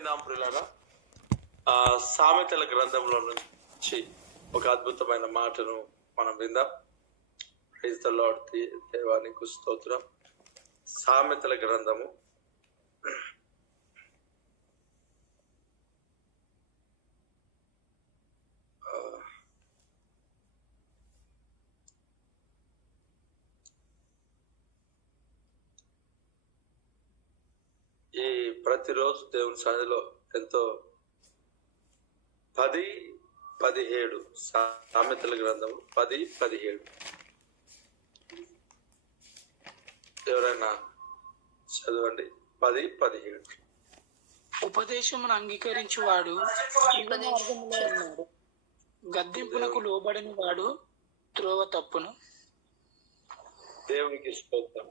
విందాం ప్రియులారా. సామెతల గ్రంథంలో నుంచి ఒక అద్భుతమైన మాటను మనం విందాం. Praise the Lord. దేవానికి స్తోత్రం. సామెతల గ్రంథము ఈ ప్రతిరోజు దేవుని సన్నిధిలో ఎంతో 10-17 సామెతల గ్రంథము 10-17 ఎవరైనా చదవండి. 10-17 ఉపదేశమును అంగీకరించువాడు జీవమార్గములో ఉన్నాడు, గద్దింపునకు లోబడిన వాడు త్రోవ తప్పును. దేవునికి స్తోత్రం.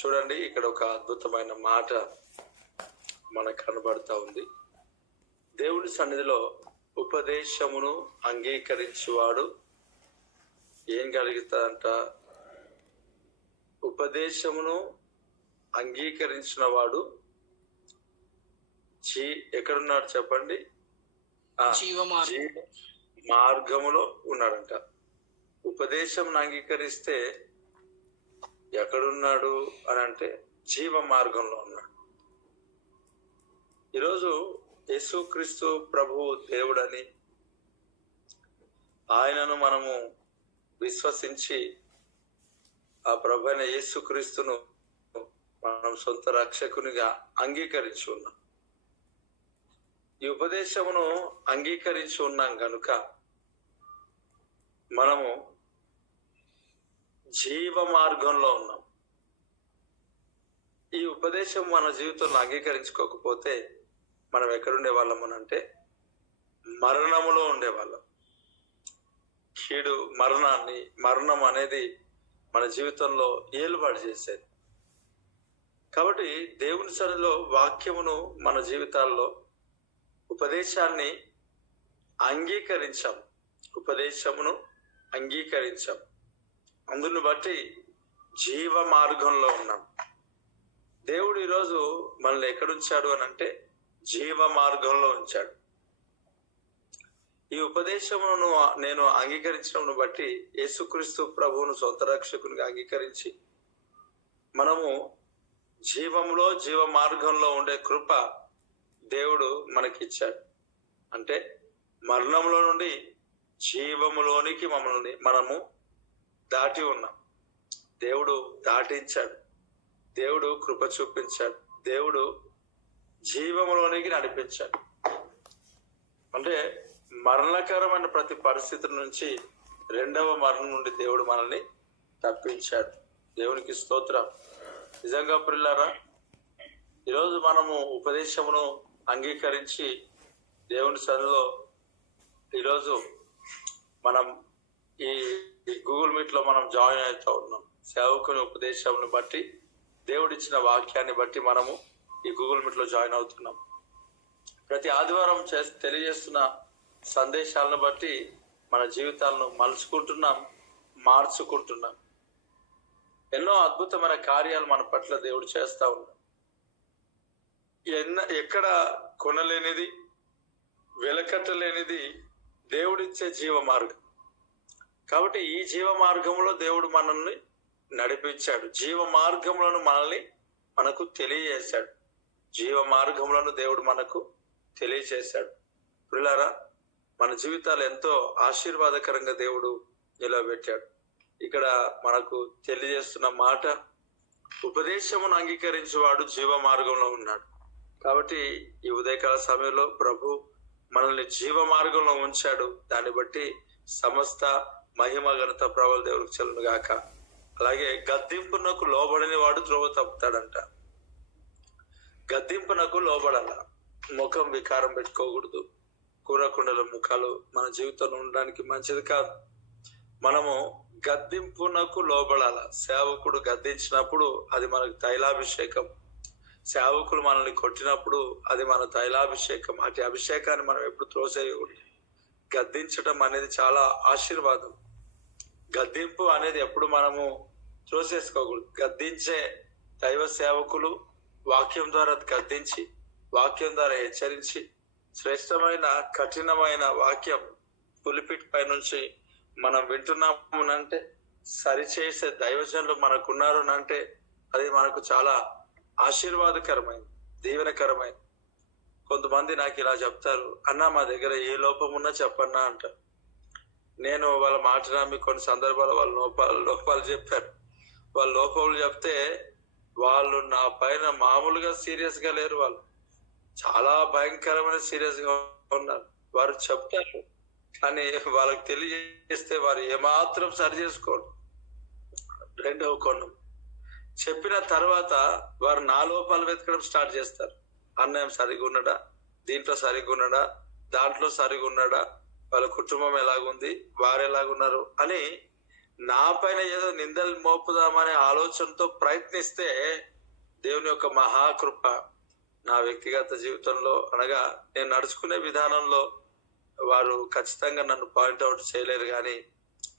చూడండి, ఇక్కడ ఒక అద్భుతమైన మాట మనకు కనబడతా ఉంది. దేవుని సన్నిధిలో ఉపదేశమును అంగీకరించువాడు ఏం కలుగుతాడంట? ఉపదేశమును అంగీకరించిన వాడు ఎక్కడున్నాడు చెప్పండి? మార్గములో ఉన్నాడంట. ఉపదేశం అంగీకరిస్తే ఎక్కడున్నాడు అని అంటే జీవ మార్గంలో ఉన్నాడు. ఈరోజు యేసుక్రీస్తు ప్రభువు దేవుడని ఆయనను మనము విశ్వసించి ఆ ప్రభు అయిన యేసుక్రీస్తును మనం సొంత రక్షకునిగా అంగీకరించి ఉన్నాం. ఈ ఉపదేశమును అంగీకరించి ఉన్నాం కనుక మనము జీవ మార్గంలో ఉన్నాం. ఈ ఉపదేశం మన జీవితంలో అంగీకరించుకోకపోతే మనం ఎక్కడుండే వాళ్ళం అని అంటే మరణములో ఉండేవాళ్ళం. మరణం అనేది మన జీవితంలో ఏలుబడి చేసేది. కాబట్టి దేవుని సన్నిధిలో వాక్యమును మన జీవితాల్లో ఉపదేశాన్ని ఉపదేశమును అంగీకరించాం. అందును బట్టి జీవ మార్గంలో ఉన్నాం. దేవుడు ఈరోజు మనల్ని ఎక్కడుంచాడు అని అంటే జీవ మార్గంలో ఉంచాడు. ఈ ఉపదేశమును నేను అంగీకరించడం బట్టి యేసుక్రీస్తు ప్రభువును సొంత రక్షకునిగా అంగీకరించి మనము జీవ మార్గంలో ఉండే కృప దేవుడు మనకిచ్చాడు. అంటే మరణంలో నుండి జీవములోనికి మనము దాటి ఉన్నాం. దేవుడు దాటించాడు. దేవుడు కృప చూపించాడు. దేవుడు జీవములోనికి నడిపించాడు. అంటే మరణకరమైన ప్రతి పరిస్థితి నుంచి రెండవ మరణం నుండి దేవుడు మనల్ని తప్పించాడు. దేవునికి స్తోత్రం. నిజంగా ప్రియులారా, ఈరోజు మనము ఉపదేశమును అంగీకరించి దేవుని సన్నిధిలో ఈరోజు మనం ఈ గూగుల్ మీట్ లో మనం జాయిన్ అవుతూ ఉన్నాం. సేవకుని ఉపదేశంను బట్టి దేవుడిచ్చిన వాక్యాన్ని బట్టి మనము ఈ గూగుల్ మీట్ లో జాయిన్ అవుతున్నాం. ప్రతి ఆదివారం తెలియజేస్తున్న సందేశాలను బట్టి మన జీవితాలను మలుచుకుంటున్నాం, మార్చుకుంటున్నాం. ఎన్నో అద్భుతమైన కార్యాలు మన పట్ల దేవుడు చేస్తా ఉన్నాడు. ఎక్కడ కొనలేనిది, వెలకట్టలేనిది దేవుడిచ్చే జీవ మార్గం. కాబట్టి ఈ జీవ మార్గంలో దేవుడు మనల్ని నడిపించాడు. జీవ మార్గములను మనకు తెలియజేశాడు. జీవ మార్గములను దేవుడు మనకు తెలియజేశాడు. ప్రియులారా, మన జీవితాలు ఎంతో ఆశీర్వాదకరంగా దేవుడు నిలబెట్టాడు. ఇక్కడ మనకు తెలియజేస్తున్న మాట, ఉపదేశమును అంగీకరించేవాడు జీవ మార్గంలో ఉన్నాడు. కాబట్టి ఈ ఉదయకాల సమయంలో ప్రభు మనల్ని జీవ మార్గంలో ఉంచాడు. దాన్ని బట్టి సమస్త మహిమ ఘనత ప్రభావాలు దేవుడికి చెల్లును గాక. అలాగే గద్దింపునకు లోబడిన వాడు త్రోవ తప్పుతాడంట. గద్దింపునకు లోబడాల. ముఖం వికారం పెట్టుకోకూడదు. కూరకుండల ముఖాలు మన జీవితంలో ఉండడానికి మంచిది కాదు. మనము గద్దింపునకు లోబడాల. సేవకుడు గద్దించినప్పుడు అది మనకు తైలాభిషేకం. సేవకులు మనల్ని కొట్టినప్పుడు అది మన తైలాభిషేకం. అటు అభిషేకాన్ని మనం ఎప్పుడు త్రోసేయకూడదు. గద్దించటం అనేది చాలా ఆశీర్వాదం. గద్దింపు అనేది ఎప్పుడు మనము త్రోసేసుకోకూడదు. గద్దించే దైవ సేవకులు వాక్యం ద్వారా గద్దించి వాక్యం ద్వారా హెచ్చరించి శ్రేష్టమైన కఠినమైన వాక్యం పులిపిట్ పై నుంచి మనం వింటున్నామునంటే, సరిచేసే దైవజనులు మనకున్నారు అంటే అది మనకు చాలా ఆశీర్వాదకరమైంది, దీవెనకరమైంది. కొంతమంది నాకు ఇలా చెప్తారు, అన్న మా దగ్గర ఏ లోపం ఉన్నా చెప్పన్నా అంటారు. నేను వాళ్ళ మాట నమ్మి కొన్ని సందర్భాలు వాళ్ళ లోపాలు చెప్పారు. వాళ్ళ లోపాలు చెప్తే వాళ్ళు నా పైన మామూలుగా సీరియస్ గా లేరు, వాళ్ళు చాలా భయంకరమైన సీరియస్ గా ఉన్నారు. వారు చెప్తారు కానీ వాళ్ళకి తెలియజేస్తే వారు ఏమాత్రం సరి చేసుకోరు. రెండవ కోణం, చెప్పిన తర్వాత వారు నా లోపాలు వెతకడం స్టార్ట్ చేస్తారు. అన్నయం సరిగా ఉన్నాడా, దీంట్లో సరిగా ఉన్నాడా, దాంట్లో సరిగా ఉన్నాడా, వాళ్ళ కుటుంబం ఎలాగుంది, వారు ఎలాగున్నారు అని నా పైన ఏదో నిందలు మోపుదామనే ఆలోచనతో ప్రయత్నిస్తే దేవుని యొక్క మహాకృప నా వ్యక్తిగత జీవితంలో, అనగా నేను నడుచుకునే విధానంలో వారు ఖచ్చితంగా నన్ను పాయింట్అవుట్ చేయలేరు. కానీ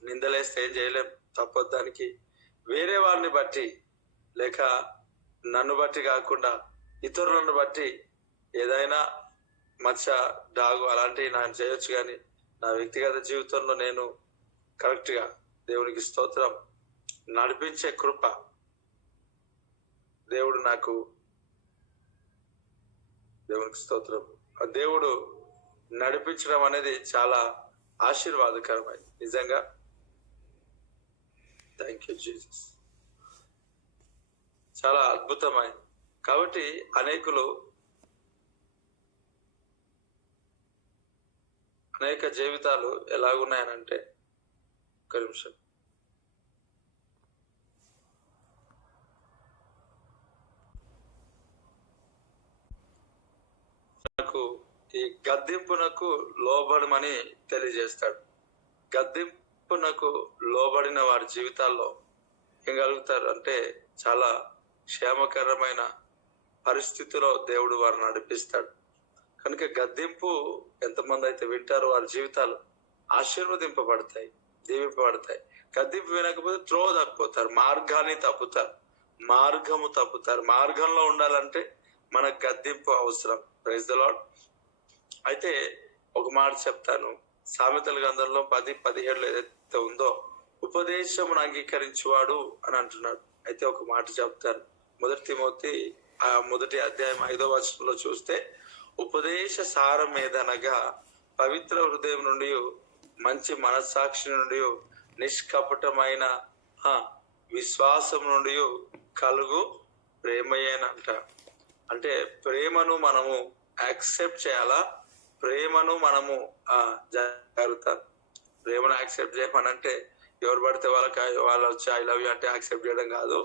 నిందలేస్తే ఏం చేయలేం, తప్పొద్దానికి. వేరే వారిని బట్టి లేక నన్ను బట్టి కాకుండా ఇతరులను బట్టి ఏదైనా మచ్చ, డాగు అలాంటివి నేను చేయొచ్చు. కానీ నా వ్యక్తిగత జీవితంలో నేను కరెక్ట్ గా దేవునికి స్తోత్రం నడిపించే కృప దేవుడు నాకు, దేవునికి స్తోత్రం, దేవుడు నడిపించడం అనేది చాలా ఆశీర్వాదకరమైంది నిజంగా. థ్యాంక్ యూ జీసస్, చాలా అద్భుతమైంది. కాబట్టి అనేక జీవితాలు ఎలాగున్నాయనంటే, ఒక నిమిషం, నాకు ఈ గద్దింపునకు లోబడమని తెలియజేస్తాడు. గద్దింపునకు లోబడిన వారి జీవితాల్లో ఏం కలుగుతారు అంటే, చాలా క్షేమకరమైన పరిస్థితిలో దేవుడు వారిని నడిపిస్తాడు. కనుక గద్దింపు ఎంతమంది అయితే వింటారో వారి జీవితాలు ఆశీర్వదింపబడతాయి, దీవింపబడతాయి. గద్దింపు వినకపోతే త్రోవ తప్పిపోతారు, మార్గాన్ని తప్పుతారు, మార్గము తప్పుతారు. మార్గంలో ఉండాలంటే మనకు గద్దింపు అవసరం. Praise the Lord. అయితే ఒక మాట చెప్తాను, సామెతల గ్రంథంలో 10:17 ఏదైతే ఉందో, ఉపదేశమును అంగీకరించువాడు అని అంటున్నాడు. అయితే ఒక మాట చెప్తాను, 1 తిమోతి 1వ అధ్యాయం 5వ వచనంలో చూస్తే, ఉపదేశ సారం ఏదనగా పవిత్ర హృదయం నుండి, మంచి మనస్సాక్షి నుండి, నిష్కపటమైన విశ్వాసం నుండి కలుగు ప్రేమయేనంట. అంటే ప్రేమను మనము యాక్సెప్ట్ చేయాలా, ప్రేమను మనము జరుగుతాం. ప్రేమను యాక్సెప్ట్ చేయమనంటే ఎవరు పడితే వాళ్ళు వచ్చి ఐ లవ్ యూ అంటే యాక్సెప్ట్ చేయడం కాదు.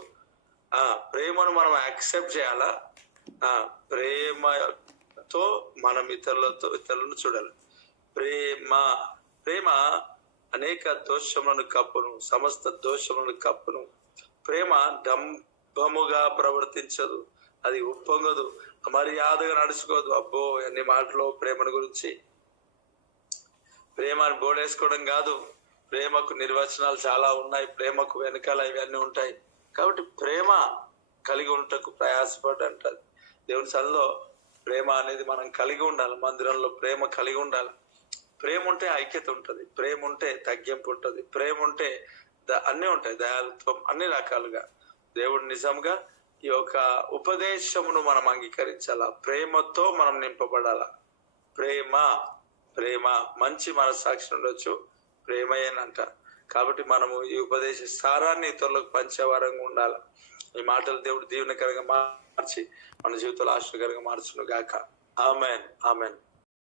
ప్రేమను మనం యాక్సెప్ట్ చేయాలా, ప్రేమతో మనం ఇతరులను చూడాలి. ప్రేమ అనేక దోషములను కప్పును, సమస్త దోషములను కప్పును. ప్రేమ డంబముగా ప్రవర్తించదు, అది ఉప్పొంగదు, మర్యాదగా నడుచుకోదు. అబ్బో అన్ని మాటలు ప్రేమను గురించి. ప్రేమను బోడేసుకోవడం కాదు, ప్రేమకు నిర్వచనాలు చాలా ఉన్నాయి, ప్రేమకు వెనకాల ఇవన్నీ ఉంటాయి. కాబట్టి ప్రేమ కలిగి ఉంటకు ప్రయాసపడి అంటారు. దేవుని సన్నిధిలో ప్రేమ అనేది మనం కలిగి ఉండాలి, మందిరంలో ప్రేమ కలిగి ఉండాలి. ప్రేమ ఉంటే ఐక్యత ఉంటుంది, ప్రేమ ఉంటే తగ్గింపు ఉంటుంది, ప్రేమ ఉంటే అన్నీ ఉంటాయి, దయాళుత్వం, అన్ని రకాలుగా. దేవుడు నిజంగా ఈ యొక్క ఉపదేశమును మనం అంగీకరించాలా, ప్రేమతో మనం నింపబడాలా. ప్రేమ మంచి మనస్సాక్షి ఉండొచ్చు, ప్రేమయేనంట. కాబట్టి మనము ఈ ఉపదేశ సారాన్ని ఇతరులకు పంచేవారంగా ఉండాలి. ఈ మాటలు దేవుడు దీవెనకరంగా మార్చి మన జీవితంలో ఆశీర్వాదకరంగా మార్చును గాక. Amen, amen.